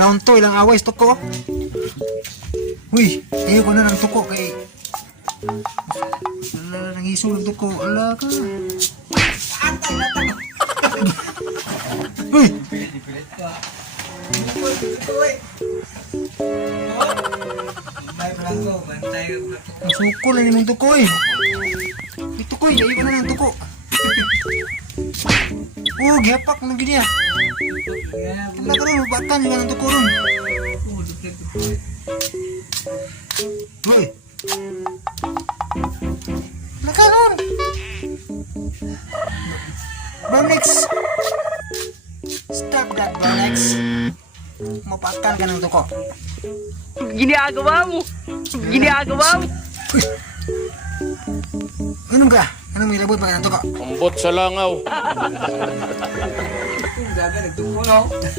round 2 ilang away tuko. Uy, ayaw ko na ng tuko kay nangisog ng tuko. Ala ka. Uy. Suko lang yung tuko eh. Ito ko, ayaw ko na ng tuko. Oh, gihapak ng gini ah. Wala ka rin, mabatan yung ng tuko ron. Uy. Nakaroon. Barnex. Stop that, Barnex. Mapakan ka ng tuko. Ginagawa mo. Ginagawa mo. Anong ka? Anong may labot pa ka ng tuko? Ambot sa langaw.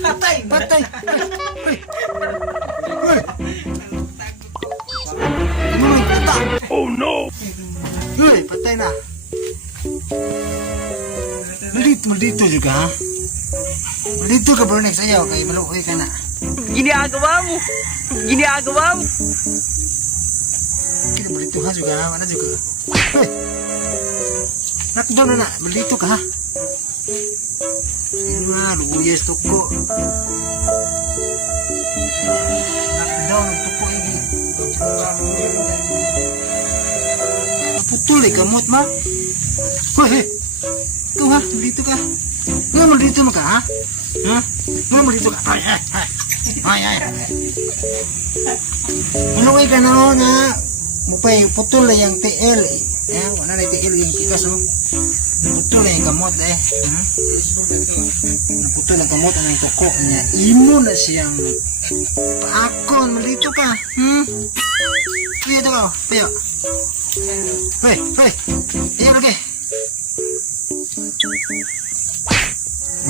Patay! Patay! Uy! Uy! Ano may pata? Oh no! Uy! Patay na! Maldito juga ha? Maldito ka Barnex, ayaw kay maluoy ka na. Ginagawa mo. Ginagawa mo. Kita maldito ha juga ha? Mana juga? Uy! Knockdown na na! Maldito ka ha? Sino nga? Lubuyas tuko. Knockdown ang tuko ini. Naputol eh kamot ma. Hoy! Ikaw ha? Maldito ka? Nga maldito mo ka ha? Ha? Nga maldito ka? Ay! Ay! Ay! Ay! Maluoy ka na o na mupay putol na yung TL eh. Wala na yung TL yung kikas o. Naputol na yung kamot eh. Naputol ang kamot ang tuko niya. Imo na siyang paakon. Maldito ka. Piyo ito ka o. Piyo. Hoy! Hoy! Piyo lagi.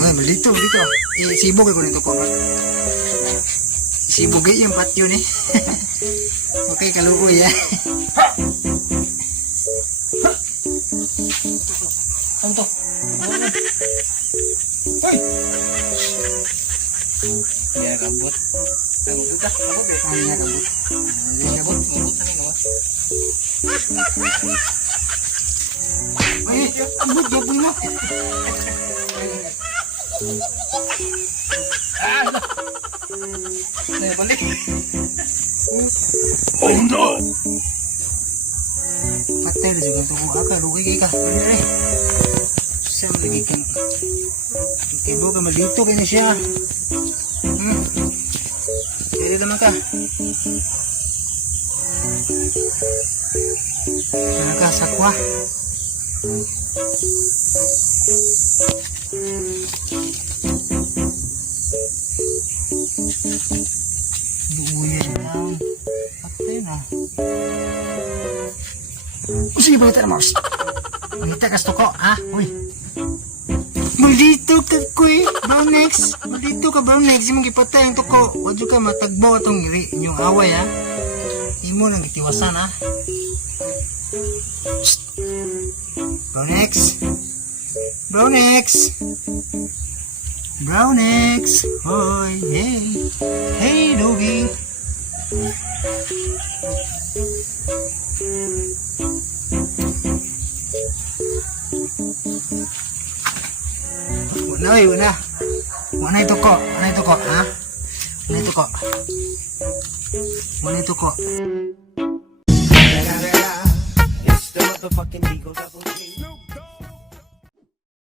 Ay, maldito. Maldito. Sibog ako nito ko. Sibog yung patyo ni. Okay, kaluoy ya. Anto. Hoy. Ya kabut. Kabut dah, kabut deh. Ah, ya kabut. Kabut, kabut tadi kabut. Ay, kabut gabung mo. Ah. Nah, balik. Oh no! Patay na juga tuko aka, lugi ka. Pwede rin. Siya malagi kang ibo ka malito kayo na siya. Pwede naman ka. Sana ka, sakwa. Luuyan lang. Patay na. Sige, balita na, Mars. Balita ka to ko, ha? Uy. Maldito ka, kuy. Barnex. Maldito ka, Barnex. Imong gipatay ang tuko. Wadyo ka matagbo itong inyong away, ha? Imo nang itiwasan, ha? Shhh. Barnex. Barnex. Barnex. Hoy, hey. Hey, doggy. Wala. Wala ito ko, ha? Wala ito ko. It's the motherfucking Eagle Double.